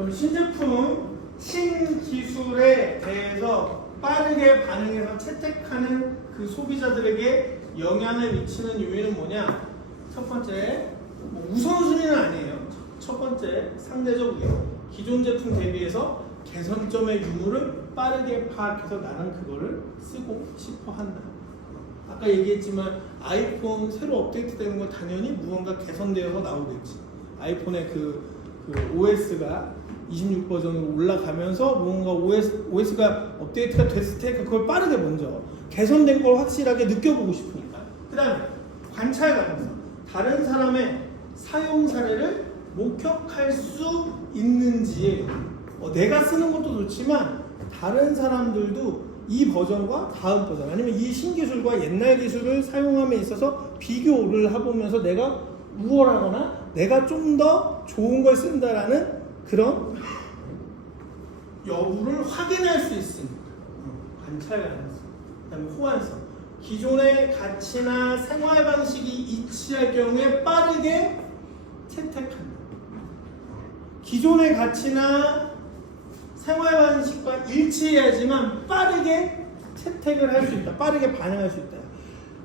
그럼 신제품, 신기술에 대해서 빠르게 반응해서 채택하는 그 소비자들에게 영향을 미치는 요인은 뭐냐? 첫 번째, 뭐 우선순위는 아니에요. 첫 번째, 상대적 우려. 기존 제품 대비해서 개선점의 유무를 빠르게 파악해서 나는 그거를 쓰고 싶어 한다. 아까 얘기했지만 아이폰 새로 업데이트되는 건 당연히 무언가 개선되어서 나오겠지. 아이폰의 그 OS가 26 버전으로 올라가면서 뭔가 OS가 업데이트가 됐을 테니까 그걸 빠르게 먼저 개선된 걸 확실하게 느껴보고 싶으니까. 그 다음에 관찰 가능성. 다른 사람의 사용 사례를 목격할 수 있는지예요. 내가 쓰는 것도 좋지만 다른 사람들도 이 버전과 다음 버전 아니면 이 신기술과 옛날 기술을 사용함에 있어서 비교를 해보면서 내가 우월하거나 내가 좀 더 좋은 걸 쓴다라는 그런 여부를 확인할 수 있습니다. 관찰 가능성. 그다음에 호환성. 기존의 가치나 생활 방식이 일치할 경우에 빠르게 채택한다. 기존의 가치나 생활 방식과 일치해야지만 빠르게 채택을 할 수 있다. 빠르게 반영할 수 있다.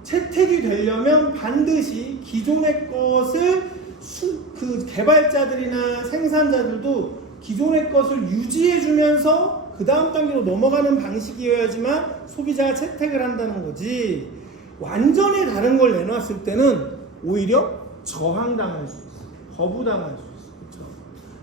채택이 되려면 반드시 기존의 것을 그 개발자들이나 생산자들도 기존의 것을 유지해주면서 그 다음 단계로 넘어가는 방식이어야지만 소비자가 채택을 한다는 거지. 완전히 다른 걸 내놨을 때는 오히려 저항당할 수 있어. 거부당할 수 있어. 그렇죠?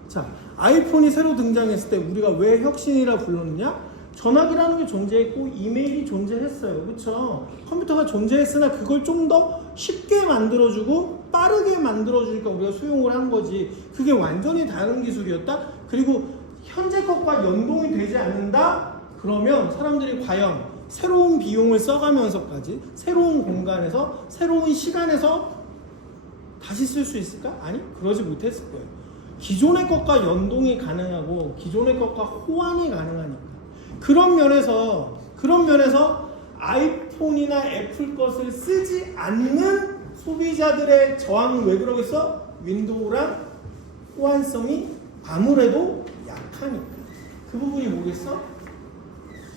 자, 아이폰이 새로 등장했을 때 우리가 왜 혁신이라 불렀느냐? 전화기라는 게 존재했고 이메일이 존재했어요. 그렇죠? 컴퓨터가 존재했으나 그걸 좀 더 쉽게 만들어주고 빠르게 만들어주니까 우리가 수용을 한 거지. 그게 완전히 다른 기술이었다? 그리고 현재 것과 연동이 되지 않는다? 그러면 사람들이 과연 새로운 비용을 써가면서까지 새로운 공간에서 새로운 시간에서 다시 쓸 수 있을까? 아니, 그러지 못했을 거예요. 기존의 것과 연동이 가능하고 기존의 것과 호환이 가능하니까. 그런 면에서 아이폰이나 애플 것을 쓰지 않는 소비자들의 저항은 왜 그러겠어? 윈도우랑 호환성이 아무래도 약하니까. 그 부분이 뭐겠어?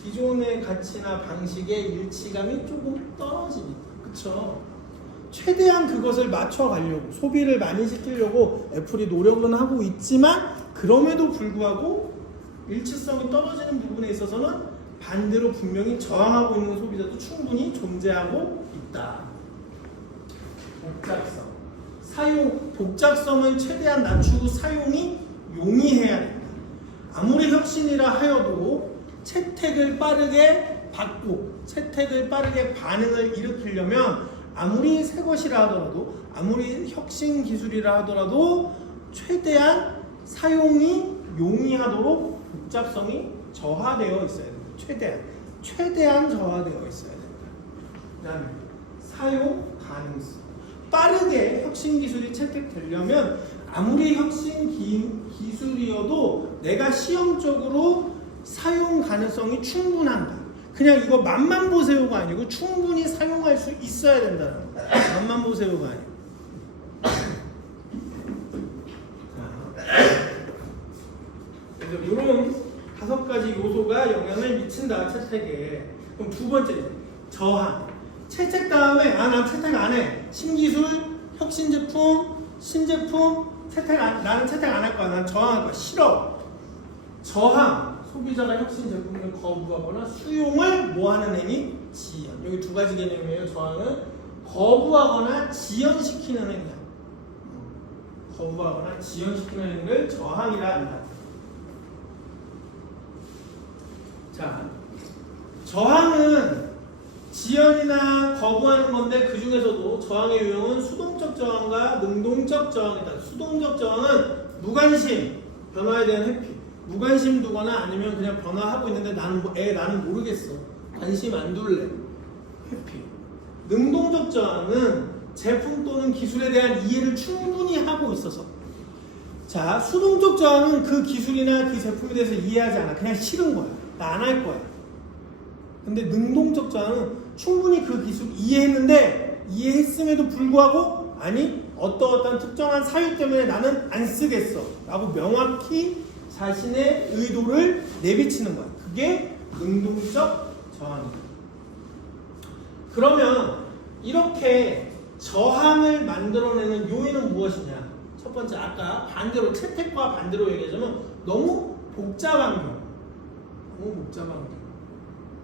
기존의 가치나 방식의 일치감이 조금 떨어지니까. 그쵸? 최대한 그것을 맞춰가려고, 소비를 많이 시키려고 애플이 노력은 하고 있지만 그럼에도 불구하고 일치성이 떨어지는 부분에 있어서는 반대로 분명히 저항하고 있는 소비자도 충분히 존재하고 있다. 복잡성. 복잡성은 최대한 낮추고 사용이 용이해야 된다. 아무리 혁신이라 하여도 채택을 빠르게 받고 채택을 빠르게 반응을 일으키려면 아무리 새 것이라 하더라도 아무리 혁신 기술이라 하더라도 최대한 사용이 용이하도록 복잡성이 저하되어 있어야 됩니다. 최대한 저하되어 있어야 됩니다. 그 다음에 사용 가능성. 빠르게 혁신 기술이 채택되려면 아무리 혁신 기술이어도 내가 시험적으로 사용 가능성이 충분한가. 그냥 이거 맛만 보세요가 아니고 충분히 사용할 수 있어야 된다는 거야. 맛만 보세요가 아니고. 그래서 이런 5가지 요소가 영향을 미친다, 채택에. 그럼 두 번째, 저항. 채택 다음에 난 채택 안 해. 신기술, 혁신 제품, 신제품 나는 채택 안 할 거야. 난 저항할 거야. 싫어. 저항. 소비자가 혁신 제품을 거부하거나 수용을 뭐하는 행위? 지연. 여기 2가지 개념이에요. 저항은 거부하거나 지연시키는 행위야. 거부하거나 지연시키는 행위를 저항이라 한다. 자, 저항은 지연이나 거부하는 건데 그 중에서도 저항의 유형은 수동적 저항과 능동적 저항이다. 수동적 저항은 무관심, 변화에 대한 회피. 무관심 두거나 아니면 그냥 변화하고 있는데 나는 모르겠어. 관심 안 둘래. 회피. 능동적 저항은 제품 또는 기술에 대한 이해를 충분히 하고 있어서. 자, 수동적 저항은 그 기술이나 그 제품에 대해서 이해하지 않아. 그냥 싫은 거야. 나 안 할 거야. 근데 능동적 저항은 충분히 그 기술 이해했는데 이해했음에도 불구하고 아니 어떠한 특정한 사유 때문에 나는 안 쓰겠어 라고 명확히 자신의 의도를 내비치는 거야. 그게 능동적 저항이다. 그러면 이렇게 저항을 만들어내는 요인은 무엇이냐? 첫 번째, 아까 반대로 채택과 반대로 얘기하자면 너무 복잡한 경우, 너무 복잡한 경우,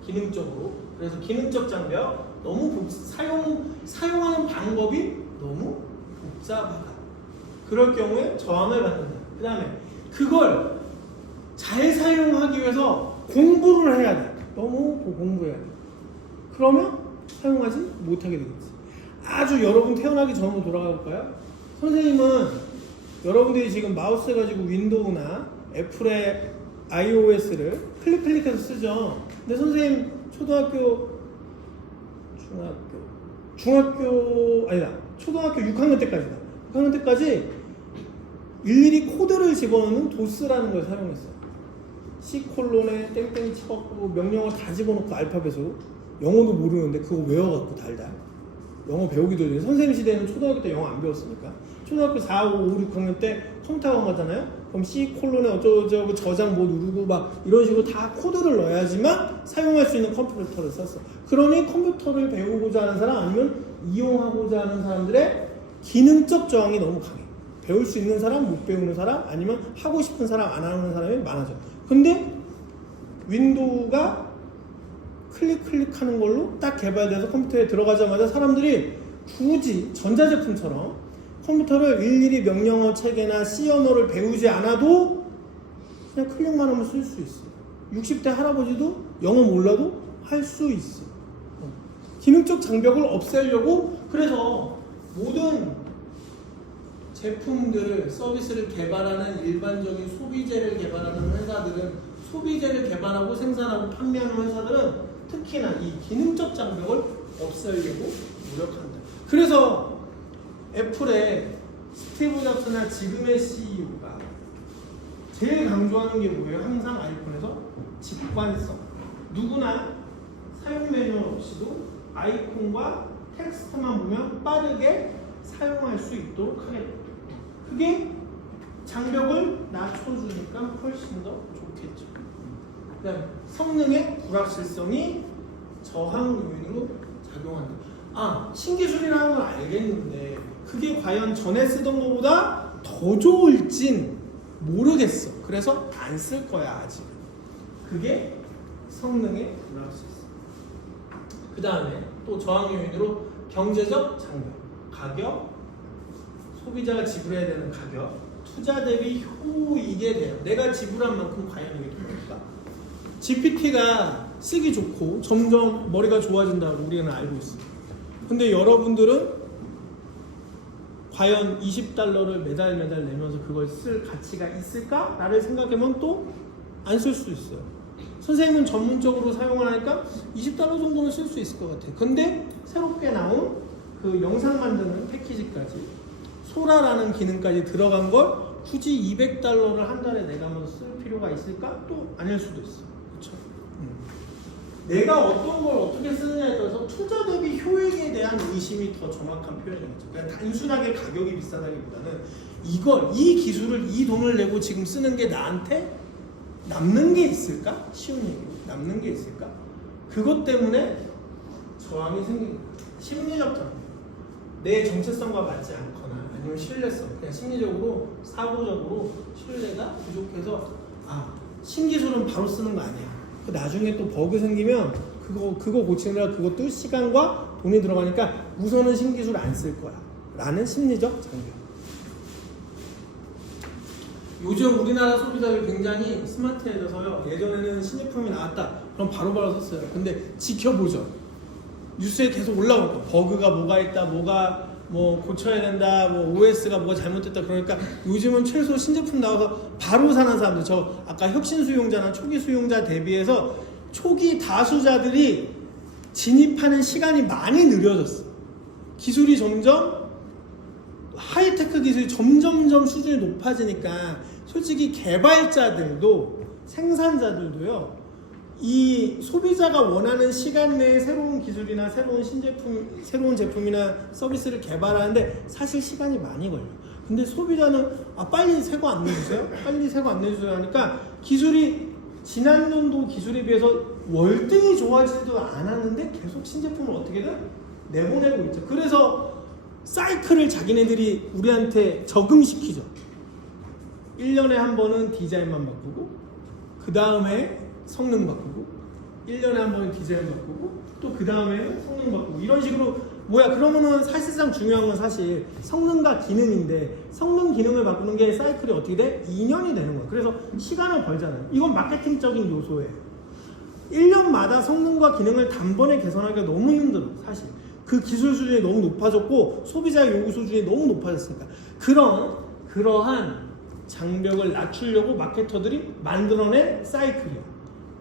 기능적으로. 그래서 기능적 장벽, 너무 사용하는 방법이 너무 복잡하다. 그럴 경우에 저항을 받는다. 그 다음에 그걸 잘 사용하기 위해서 공부를 해야 돼. 너무 공부해야 돼. 그러면 사용하지 못하게 되겠지. 아주 여러분 태어나기 전으로 돌아가 볼까요? 선생님은 여러분들이 지금 마우스 가지고 윈도우나 애플의 iOS를 클릭해서 쓰죠. 근데 선생님 초등학교 6학년 때까지다. 6학년 때까지 일일이 코드를 집어넣는 도스라는 걸 사용했어요. C:\에 땡땡 쳐갖고 명령어 다 집어넣고 알파벳으로. 영어도 모르는데 그거 외워갖고 달달. 영어 배우기도 전에 선생님 시대에는 초등학교 때 영어 안 배웠으니까. 초등학교 4, 5, 6, 6학년 때 컴퓨터학원 가잖아요. 그럼 C:\에 어쩌고저쩌고 저장 뭐 누르고 막 이런 식으로 다 코드를 넣어야지만 사용할 수 있는 컴퓨터를 썼어. 그러니 컴퓨터를 배우고자 하는 사람 아니면 이용하고자 하는 사람들의 기능적 저항이 너무 강해. 배울 수 있는 사람, 못 배우는 사람, 아니면 하고 싶은 사람, 안 하는 사람이 많아져. 근데 윈도우가 클릭하는 걸로 딱 개발돼서 컴퓨터에 들어가자마자 사람들이 굳이 전자제품처럼 컴퓨터를 일일이 명령어 체계나 C 언어를 배우지 않아도 그냥 클릭만 하면 쓸 수 있어요. 60대 할아버지도 영어 몰라도 할 수 있어요. 기능적 장벽을 없애려고. 그래서 모든 제품들을, 서비스를 개발하는 일반적인 소비재를 개발하는 회사들은, 소비재를 개발하고 생산하고 판매하는 회사들은 특히나 이 기능적 장벽을 없애려고 노력한다. 그래서 애플의 스티브 잡스나 지금의 CEO가 제일 강조하는 게 뭐예요? 항상 아이폰에서 직관성. 누구나 사용 매뉴얼 없이도 아이콘과 텍스트만 보면 빠르게 사용할 수 있도록 하겠다. 그게 장벽을 낮춰주니까 훨씬 더 좋겠죠. 그다음 성능의 불확실성이 저항 요인으로 작용한다. 신기술이라는 걸 알겠는데 그게 과연 전에 쓰던 것보다 더 좋을진 모르겠어. 그래서 안 쓸 거야 아직. 그게 성능의 불확실성. 그 다음에 또 저항 요인으로 경제적 장벽, 가격, 소비자가 지불해야 되는 가격, 투자 대비 효익에 대한, 내가 지불한 만큼 과연 이게 됩니까? GPT가 쓰기 좋고 점점 머리가 좋아진다고 우리는 알고 있습니다. 근데 여러분들은 과연 $20를 매달 내면서 그걸 쓸 가치가 있을까? 나를 생각해보면 또 안 쓸 수도 있어요. 선생님은 전문적으로 사용을 하니까 $20 정도는 쓸 수 있을 것 같아요. 근데 새롭게 나온 그 영상 만드는 패키지까지, 소라라는 기능까지 들어간 걸 굳이 $200를 한 달에 내가면서 쓸 필요가 있을까? 또 아닐 수도 있어요. 그렇죠? 내가 어떤 걸 어떻게 쓰느냐에 따라서 투자 대비 효익에 대한 의심이 더 정확한 표현이겠죠. 그냥 단순하게 가격이 비싸다기보다는 이 기술을, 이 돈을 내고 지금 쓰는 게 나한테 남는 게 있을까? 쉬운 얘기로 남는 게 있을까? 그것 때문에 저항이 생깁니다. 심리적 저항. 내 정체성과 맞지 않거나 아니면 신뢰성, 그냥 심리적으로 사고적으로 신뢰가 부족해서 신기술은 바로 쓰는 거 아니야. 나중에 또 버그 생기면 그거 고치느라 그것도 시간과 돈이 들어가니까 우선은 신기술 안 쓸 거야 라는 심리적 장벽. 요즘 우리나라 소비자들이 굉장히 스마트해져서요. 예전에는 신제품이 나왔다 그럼 바로바로 썼어요. 근데 지켜보죠. 뉴스에 계속 올라올 거. 버그가 뭐가 있다, 뭐가 뭐 고쳐야 된다, 뭐 OS가 뭐가 잘못됐다. 그러니까 요즘은 최소 신제품 나와서 바로 사는 사람들, 저 아까 혁신 수용자나 초기 수용자 대비해서 초기 다수자들이 진입하는 시간이 많이 느려졌어. 기술이 점점 하이테크 기술이 점점점 수준이 높아지니까 솔직히 개발자들도 생산자들도요, 이 소비자가 원하는 시간 내에 새로운 기술이나 새로운 신제품, 새로운 제품이나 서비스를 개발하는데 사실 시간이 많이 걸려. 근데 소비자는 빨리 새거 안 내주세요? 빨리 새거 안 내주세요 하니까 기술이 지난 년도 기술에 비해서 월등히 좋아지지도 않았는데 계속 신제품을 어떻게든 내보내고 있죠. 그래서 사이클을 자기네들이 우리한테 적응시키죠. 1년에 한 번은 디자인만 바꾸고 그 다음에 성능 바꾸고 1년에 한 번은 디자인 바꾸고 또 그 다음에는 성능 바꾸고 이런 식으로 그러면은 사실상 중요한 건 사실 성능과 기능인데 성능 기능을 바꾸는 게 사이클이 어떻게 돼? 2년이 되는 거야. 그래서 시간을 벌잖아요. 이건 마케팅적인 요소예요. 1년마다 성능과 기능을 단번에 개선하기가 너무 힘들어 사실. 그 기술 수준이 너무 높아졌고 소비자 요구 수준이 너무 높아졌으니까 그러한 장벽을 낮추려고 마케터들이 만들어낸 사이클이야.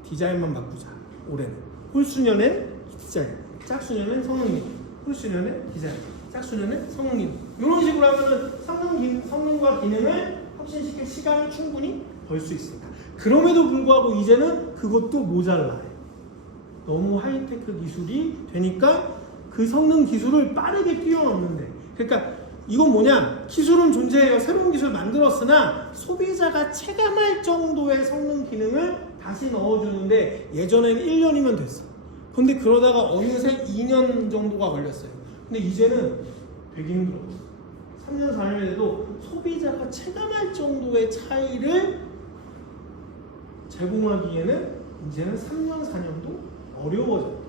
디자인만 바꾸자. 올해는 홀수년엔 디자인, 짝수년엔 성능, 홀수년엔 디자인, 짝수년엔 성능. 이런 식으로 하면은 성능과 기능을 혁신시킬 시간을 충분히 벌 수 있습니다. 그럼에도 불구하고 이제는 그것도 모자라요. 너무 하이테크 기술이 되니까 그 성능 기술을 빠르게 뛰어넘는데, 그러니까 이건 뭐냐? 기술은 존재해요. 새로운 기술 만들었으나 소비자가 체감할 정도의 성능 기능을 다시 넣어주는데 예전에는 1년이면 됐어. 근데 그러다가 어느새 2년 정도가 걸렸어요. 근데 이제는 되게 힘들어. 3년, 4년이 돼도 소비자가 체감할 정도의 차이를 제공하기에는 이제는 3년, 4년도 어려워졌다.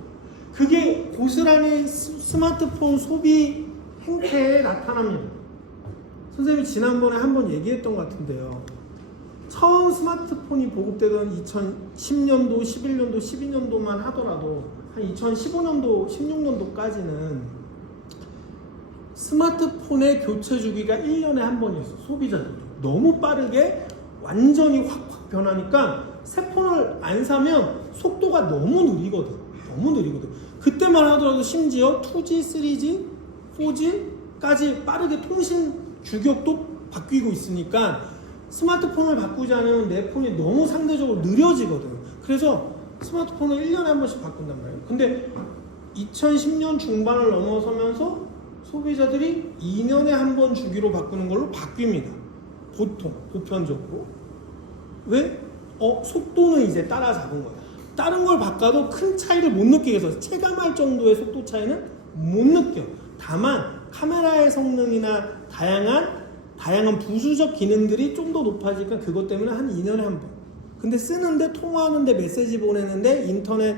그게 고스란히 스마트폰 소비 행태에 나타납니다. 선생님이 지난번에 한번 얘기했던 것 같은데요. 처음 스마트폰이 보급되던 2010년도, 11년도, 12년도만 하더라도 한 2015년도, 16년도까지는 스마트폰의 교체 주기가 1년에 한 번이었어. 소비자들도 너무 빠르게 완전히 확 변하니까 새 폰을 안 사면 속도가 너무 느리거든. 그때만 하더라도 심지어 2G, 3G, 4G까지 빠르게 통신 주격도 바뀌고 있으니까 스마트폰을 바꾸지 않으면 내 폰이 너무 상대적으로 느려지거든. 그래서 스마트폰을 1년에 한 번씩 바꾼단 말이에요. 근데 2010년 중반을 넘어서면서 소비자들이 2년에 한 번 주기로 바꾸는 걸로 바뀝니다. 보편적으로. 왜? 속도는 이제 따라잡은 거야. 다른 걸 바꿔도 큰 차이를 못 느끼게 해서 체감할 정도의 속도 차이는 못 느껴. 다만 카메라의 성능이나 다양한 부수적 기능들이 좀 더 높아지니까 그것 때문에 한 2년에 한 번. 근데 쓰는데, 통화하는데, 메시지 보내는데, 인터넷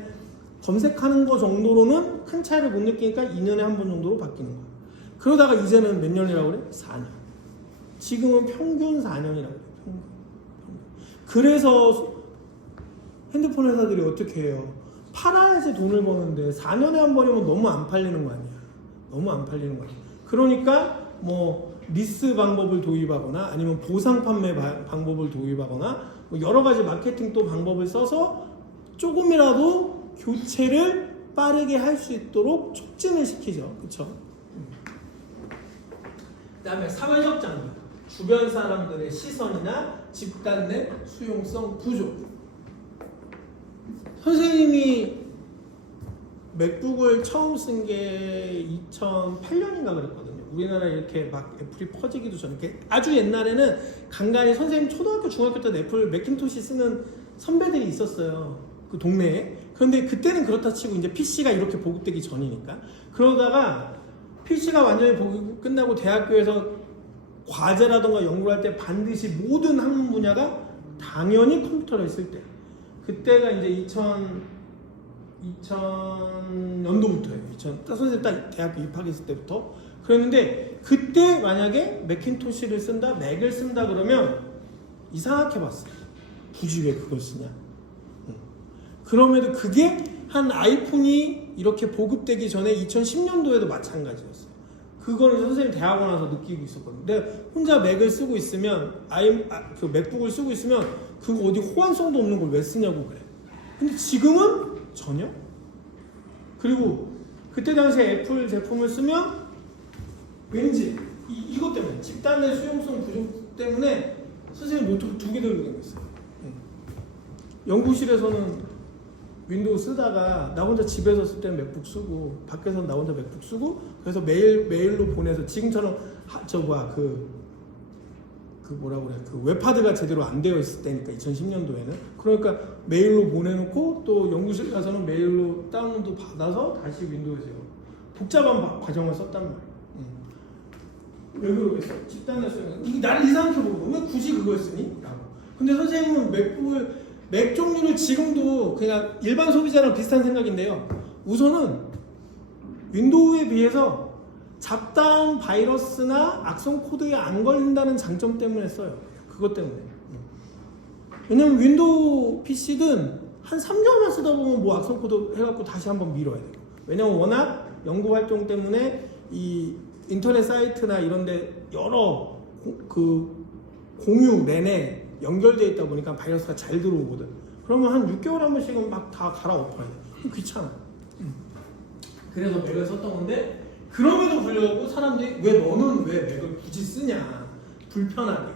검색하는 거 정도로는 큰 차이를 못 느끼니까 2년에 한 번 정도로 바뀌는 거야. 그러다가 이제는 몇 년이라고 그래? 4년. 지금은 평균 4년이라고 그래. 평균. 그래서 핸드폰 회사들이 어떻게 해요? 팔아야지 돈을 버는데 4년에 한 번이면 너무 안 팔리는 거 아니야. 그러니까 리스 방법을 도입하거나 아니면 보상 판매 방법을 도입하거나 여러 가지 마케팅 또 방법을 써서 조금이라도 교체를 빠르게 할 수 있도록 촉진을 시키죠. 그렇죠? 그다음에 사회적 장벽, 주변 사람들의 시선이나 집단 내 수용성 부족. 선생님이 맥북을 처음 쓴 게 2008년인가 그랬거든요. 우리나라에 이렇게 막 애플이 퍼지기도 전에, 아주 옛날에는 간간히 선생님 초등학교, 중학교 때 애플 맥킨토시 쓰는 선배들이 있었어요. 그 동네에. 그런데 그때는 그렇다 치고 이제 PC가 이렇게 보급되기 전이니까. 그러다가 PC가 완전히 보급 끝나고 대학교에서 과제라던가 연구를 할 때 반드시 모든 학문 분야가 당연히 컴퓨터를 쓸 때. 그때가 이제 2000년도부터예요. 선생님 딱 대학교 입학했을 때부터. 그랬는데 그때 만약에 맥킨토시를 쓴다, 맥을 쓴다 그러면 이상하게 봤어요. 굳이 왜 그걸 쓰냐. 그럼에도 그게 한 아이폰이 이렇게 보급되기 전에 2010년도에도 마찬가지였어요. 그거는 선생님 대학원 와서 느끼고 있었거든요. 내가 혼자 맥을 쓰고 있으면 그 맥북을 쓰고 있으면 그거 어디 호환성도 없는 걸 왜 쓰냐고 그래. 근데 지금은 전혀. 그리고 그때 당시에 애플 제품을 쓰면 왠지 이것 때문에, 집단 내 수용성 부족 때문에 선생님 노트북 2개 들고 다녔어요. 연구실에서는 윈도우 쓰다가 나 혼자 집에서 쓸 때는 맥북 쓰고 밖에서는 나 혼자 맥북 쓰고, 그래서 메일로 보내서 지금처럼 뭐라고 그래, 그 웹하드가 제대로 안 되어 있을 때니까 2010년도에는. 그러니까 메일로 보내놓고 또 연구실 가서는 메일로 다운로드 받아서 다시 윈도우에 복잡한 과정을 썼단 말이야. 왜 그러겠어? 집단에 쓰는 이게 나를 이상하게 보고 왜 굳이 그걸 쓰니? 라고. 근데 선생님은 맥 종류를 지금도 그냥 일반 소비자랑 비슷한 생각인데요. 우선은 윈도우에 비해서 잡다한 바이러스나 악성 코드에 안 걸린다는 장점 때문에 써요. 그것 때문에. 왜냐면 윈도우 PC든 한 3개월만 쓰다 보면 뭐 악성 코드 해갖고 다시 한번 밀어야 돼요. 왜냐면 워낙 연구 활동 때문에 이 인터넷 사이트나 이런데 여러 공유 내내 연결되어 있다 보니까 바이러스가 잘 들어오거든. 그러면 한 6개월 한 번씩은 막 다 갈아엎어야 돼. 귀찮아. 그래서 맥을 썼던 건데, 그럼에도 불구하고 사람들이 왜 너는 왜 맥을 굳이 쓰냐, 불편하게.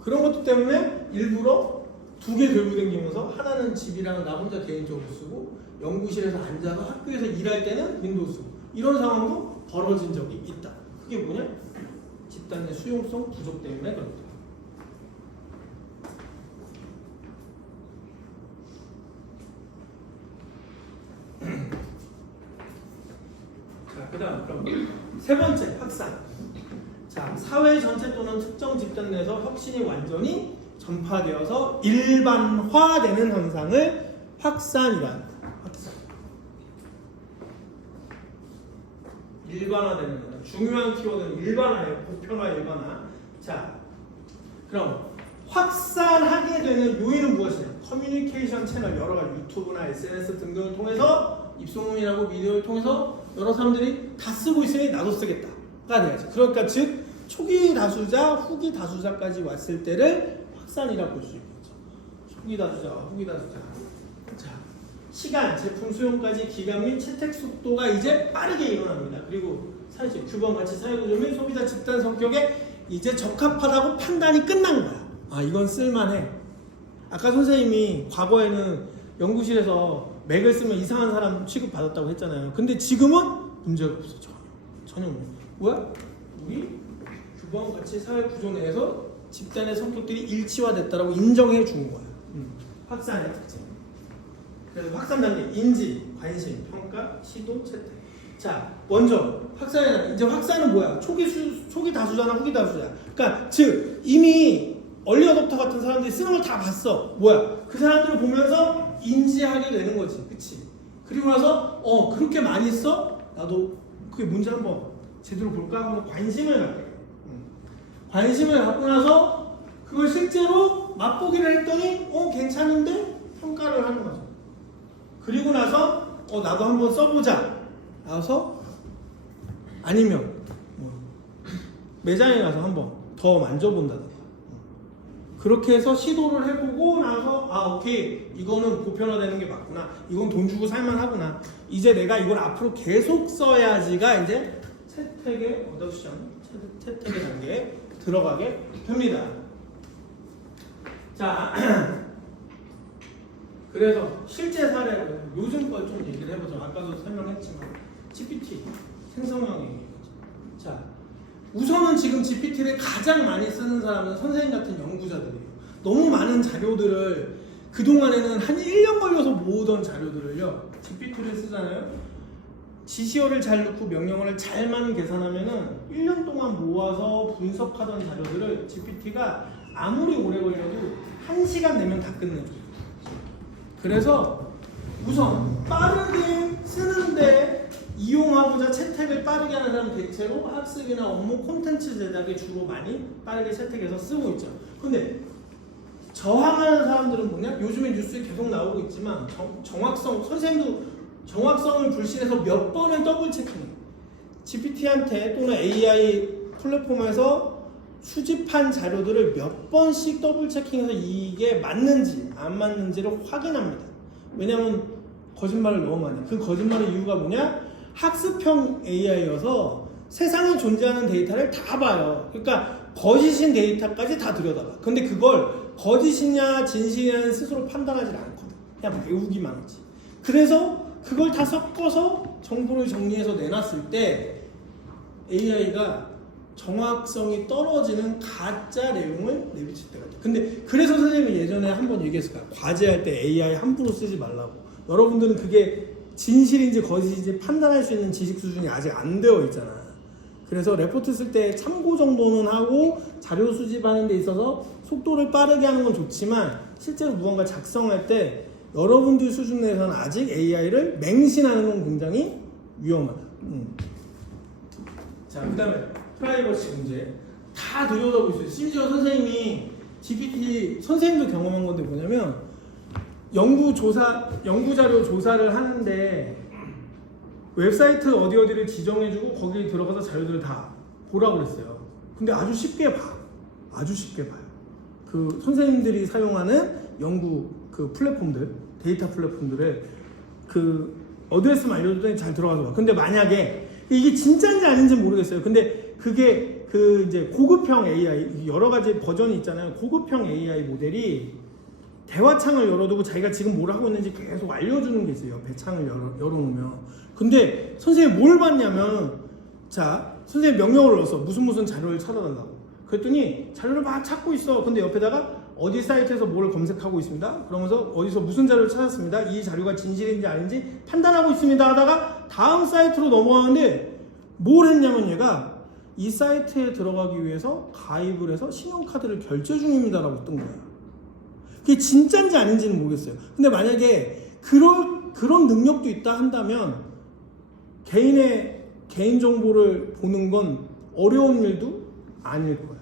그런 것도 때문에 일부러 2개 들고 다니면서 하나는 집이랑 나 혼자 개인적으로 쓰고 연구실에서 앉아서 학교에서 일할 때는 윈도우 쓰고 이런 상황도 벌어진 적이 있다. 그게 뭐냐? 집단 내 수용성 부족 때문에 그렇다. 자, 그 다음 그럼 세 번째 확산. 자, 사회 전체 또는 특정 집단 내에서 혁신이 완전히 전파되어서 일반화되는 현상을 확산이라 합니다. 확산. 일반화되는 현상. 중요한 키워드는 일반화예요. 보편화, 일반화. 자, 그럼 확산하게 되는 요인은 무엇이냐? 커뮤니케이션 채널, 여러 가지 유튜브나 SNS 등등을 통해서 입소문이라고 미디어를 통해서 여러 사람들이 다 쓰고 있으니 나도 쓰겠다가 돼야지. 그러니까 즉 초기 다수자, 후기 다수자까지 왔을 때를 확산이라고 볼 수 있겠죠. 초기 다수자, 후기 다수자. 자, 시간, 제품 수용까지 기간 및 채택 속도가 이제 빠르게 일어납니다. 그리고 사실 규범 가치 사회 구조 및 소비자 집단 성격에 이제 적합하다고 판단이 끝난 거야. 아, 이건 쓸만해. 아까 선생님이 과거에는 연구실에서 맥을 쓰면 이상한 사람 취급받았다고 했잖아요. 근데 지금은 문제가 없어. 전혀 뭐야? 우리 규범 가치 사회 구조 내에서 집단의 성격들이 일치화됐다라고 인정해 준 거야. 확산의 특징. 그래서 확산 단계 인지, 관심, 평가, 시도, 채택. 자, 먼저 이제 확산은 뭐야? 초기 다수자나 후기 다수자. 그러니까 즉 이미 얼리 어댑터 같은 사람들이 쓰는 걸 다 봤어. 뭐야? 그 사람들을 보면서 인지하게 되는 거지. 그치? 그리고 나서 그렇게 많이 써? 나도 그게 뭔지 한번 제대로 볼까 하면 관심을 갖게. 관심을 갖고 나서 그걸 실제로 맛보기를 했더니 괜찮은데 평가를 하는 거죠. 그리고 나서 나도 한번 써보자. 나서 아니면 매장에 가서 한번 더 만져본다든가. 그렇게 해서 시도를 해보고 나서 오케이, 이거는 보편화되는 게 맞구나, 이건 돈 주고 살만하구나, 이제 내가 이걸 앞으로 계속 써야지가 이제 채택의 어댑션, 채택의 단계에 들어가게 됩니다. 자, 그래서 실제 사례로 요즘 걸 좀 얘기를 해보죠. 아까도 설명했지만 GPT 생성형 얘기죠. 자, 우선은 지금 GPT를 가장 많이 쓰는 사람은 선생님 같은 연구자들이에요. 너무 많은 자료들을 그동안에는 한 1년 걸려서 모으던 자료들을요, GPT를 쓰잖아요. 지시어를 잘 넣고 명령어를 잘만 계산하면은 1년 동안 모아서 분석하던 자료들을 GPT가 아무리 오래 걸려도 1시간 내면 다 끝내줘요. 그래서 우선 빠르게 쓰는데 이용하고자 채택을 빠르게 하는 사람은 대체로 학습이나 업무 콘텐츠 제작에 주로 많이 빠르게 채택해서 쓰고 있죠. 근데 저항하는 사람들은 뭐냐? 요즘에 뉴스에 계속 나오고 있지만 정확성, 선생님도 정확성을 불신해서 몇 번을 더블 체킹해요. GPT한테 또는 AI 플랫폼에서 수집한 자료들을 몇 번씩 더블 체킹해서 이게 맞는지 안 맞는지를 확인합니다. 왜냐면 거짓말을 너무 많이 해요. 그 거짓말의 이유가 뭐냐? 학습형 AI여서 세상에 존재하는 데이터를 다 봐요. 그러니까 거짓인 데이터까지 다 들여다봐. 근데 그걸 거짓이냐 진실이냐는 스스로 판단하지 않거든. 그냥 외우기만 하지. 그래서 그걸 다 섞어서 정보를 정리해서 내놨을 때 AI가 정확성이 떨어지는 가짜 내용을 내비칠 때가 돼. 근데 그래서 선생님이 예전에 한번 얘기했을 거야. 과제할 때 AI 함부로 쓰지 말라고. 여러분들은 그게 진실인지 거짓인지 판단할 수 있는 지식 수준이 아직 안 되어 있잖아. 그래서 레포트 쓸 때 참고 정도는 하고 자료 수집하는 데 있어서 속도를 빠르게 하는 건 좋지만 실제로 무언가 작성할 때 여러분들 수준 내에서는 아직 AI를 맹신하는 건 굉장히 위험하다. 자, 그 다음에 프라이버시 문제 다 들여다보고 있어요. 심지어 선생님이 GPT 선생님도 경험한 건데 뭐냐면 연구 자료 조사를 하는데 웹사이트 어디를 지정해주고 거기 들어가서 자료들을 다 보라고 그랬어요. 근데 아주 쉽게 봐요. 그 선생님들이 사용하는 연구 그 플랫폼들, 데이터 플랫폼들을 그 어드레스만 알려줬더니 잘 들어가서 봐. 근데 만약에 이게 진짜인지 아닌지 모르겠어요. 근데 그게 그 이제 고급형 AI 여러 가지 버전이 있잖아요. 고급형 AI 모델이 대화창을 열어두고 자기가 지금 뭘 하고 있는지 계속 알려주는 게 있어요. 옆에 창을 열어놓으면. 근데 선생님이 뭘 봤냐면 자 선생님 명령을 넣었어. 무슨 자료를 찾아달라고. 그랬더니 자료를 막 찾고 있어. 근데 옆에다가 어디 사이트에서 뭘 검색하고 있습니다. 그러면서 어디서 무슨 자료를 찾았습니다. 이 자료가 진실인지 아닌지 판단하고 있습니다. 하다가 다음 사이트로 넘어가는데 뭘 했냐면 얘가 이 사이트에 들어가기 위해서 가입을 해서 신용카드를 결제 중입니다라고 뜬 거야. 그게 진짜인지 아닌지는 모르겠어요. 근데 만약에 그런 능력도 있다 한다면 개인 정보를 보는 건 어려운 일도 아닐 거야.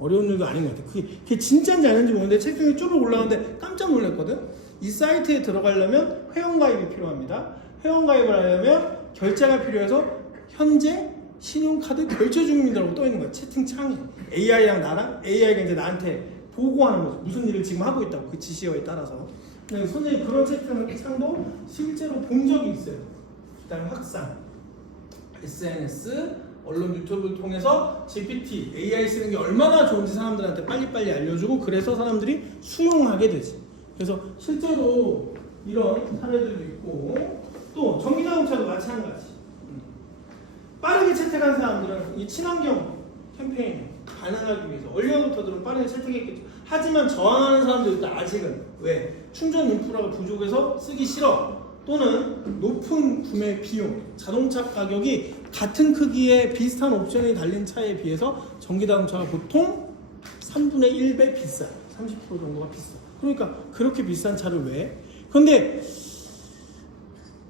어려운 일도 아닌 것 같아. 그게 진짜인지 아닌지 모르는데 책 중에 쭉 올라가는데 깜짝 놀랐거든. 이 사이트에 들어가려면 회원가입이 필요합니다. 회원가입을 하려면 결제가 필요해서 현재 신용카드 결제 중입니다라고 떠 있는 거야. 채팅창에 AI랑 나랑 AI가 이제 나한테 보고하는 거죠. 무슨 일을 지금 하고 있다고 그 지시어에 따라서. 선생님 그런 채팅창도 실제로 본 적이 있어요. 그다음에 확산, SNS, 언론 유튜브를 통해서 GPT, AI 쓰는 게 얼마나 좋은지 사람들한테 빨리빨리 알려주고 그래서 사람들이 수용하게 되지. 그래서 실제로 이런 사례들도 있고 또 전기자동차도 마찬가지. 빠르게 채택한 사람들은 이 친환경 캠페인 가능하기 위해서 얼리어부터들은 빠르게 채택했겠죠. 하지만 저항하는 사람들도 아직은 왜? 충전 인프라가 부족해서 쓰기 싫어. 또는 높은 구매 비용, 자동차 가격이 같은 크기의 비슷한 옵션이 달린 차에 비해서 전기자동차가 보통 3분의 1배 비싸요. 30% 정도가 비싸. 그러니까 그렇게 비싼 차를 왜? 근데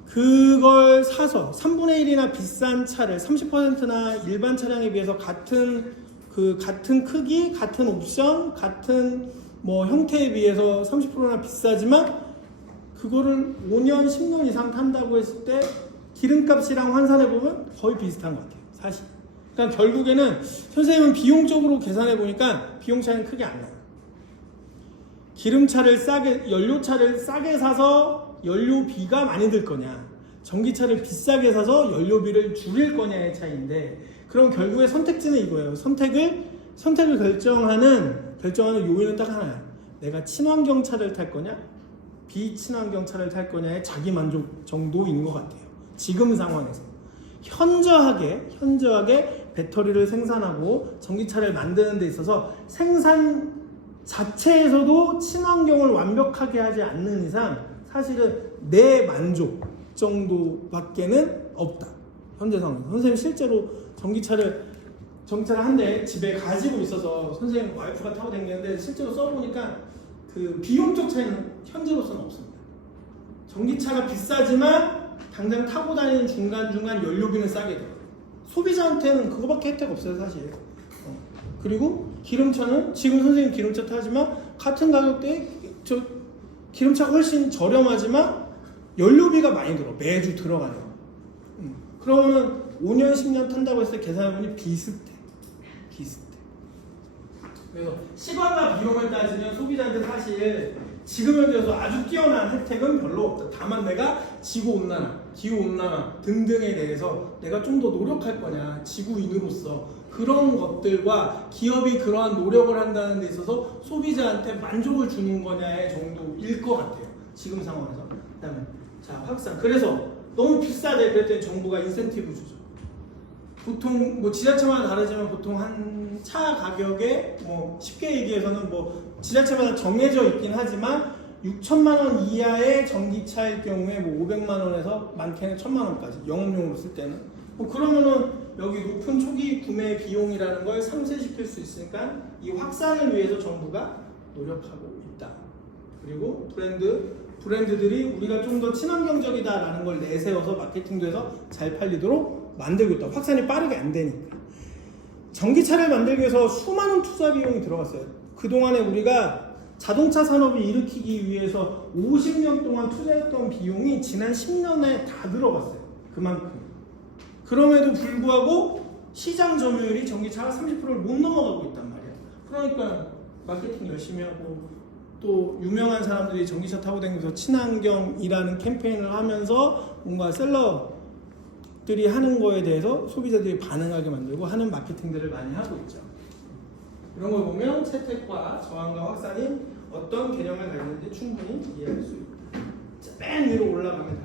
그걸 사서 3분의 1이나 비싼 차를 30%나 일반 차량에 비해서 같은 크기, 같은 옵션, 같은 뭐 형태에 비해서 30%나 비싸지만 그거를 5년, 10년 이상 탄다고 했을 때 기름값이랑 환산해보면 거의 비슷한 것 같아요. 사실. 그러니까 결국에는 선생님은 비용적으로 계산해보니까 비용 차이는 크게 안 나요. 연료차를 싸게 사서 연료비가 많이 들 거냐, 전기차를 비싸게 사서 연료비를 줄일 거냐의 차이인데, 그럼 결국에 선택지는 이거예요. 선택을 결정하는 요인은 딱 하나야. 내가 친환경 차를 탈 거냐, 비친환경 차를 탈 거냐의 자기 만족 정도인 것 같아요. 지금 상황에서 현저하게 배터리를 생산하고 전기차를 만드는 데 있어서 생산 자체에서도 친환경을 완벽하게 하지 않는 이상 사실은 내 만족 정도밖에는 없다. 현재 상황에서. 선생님 실제로 전기차를 한 대 집에 가지고 있어서 선생님 와이프가 타고 다니는데 실제로 써보니까 그 비용적 차이는 현재로서는 없습니다. 전기차가 비싸지만 당장 타고 다니는 중간중간 연료비는 싸게 돼요. 소비자한테는 그거밖에 혜택 없어요, 사실. 그리고 기름차는 지금 선생님 기름차 타지만 같은 가격대에 기름차가 훨씬 저렴하지만 연료비가 많이 들어. 매주 들어가요. 그러면 5년, 10년 탄다고 했을 때 계산해보니 비슷해. 그래서 시간과 비용을 따지면 소비자한테 사실 지금 현재에서 아주 뛰어난 혜택은 별로 없다. 다만 내가 지구온난화, 기후온난화 등등에 대해서 내가 좀 더 노력할 거냐, 지구인으로서 그런 것들과 기업이 그러한 노력을 한다는 데 있어서 소비자한테 만족을 주는 거냐의 정도일 것 같아요. 지금 상황에서. 그다음에 자, 확산. 그래서 너무 비싸대 그랬더니 정부가 인센티브 주죠. 보통 뭐 지자체마다 다르지만 보통 한 차 가격에 뭐 쉽게 얘기해서는 뭐 지자체마다 정해져 있긴 하지만 6천만 원 이하의 전기차일 경우에 뭐 500만 원에서 많게는 1,000만 원까지 영업용으로 쓸 때는 뭐 그러면은 여기 높은 초기 구매 비용이라는 걸 상쇄시킬 수 있으니까 이 확산을 위해서 정부가 노력하고 있다. 그리고 브랜드들이 우리가 좀 더 친환경적이다라는 걸 내세워서 마케팅도 해서 잘 팔리도록 만들고 있다. 확산이 빠르게 안 되니까. 전기차를 만들기 위해서 수많은 투자 비용이 들어갔어요. 그동안에 우리가 자동차 산업을 일으키기 위해서 50년 동안 투자했던 비용이 지난 10년에 다 들어갔어요. 그만큼. 그럼에도 불구하고 시장 점유율이 전기차가 30%를 못 넘어가고 있단 말이야. 그러니까 마케팅 열심히 하고 또 유명한 사람들이 전기차 타고 다니면서 친환경이라는 캠페인을 하면서 뭔가 셀럽들이 하는 거에 대해서 소비자들이 반응하게 만들고 하는 마케팅들을 많이 하고 있죠. 이런 걸 보면 채택과 저항과 확산이 어떤 개념을 가지는지 충분히 이해할 수 있다. 맨 위로 올라갑니다.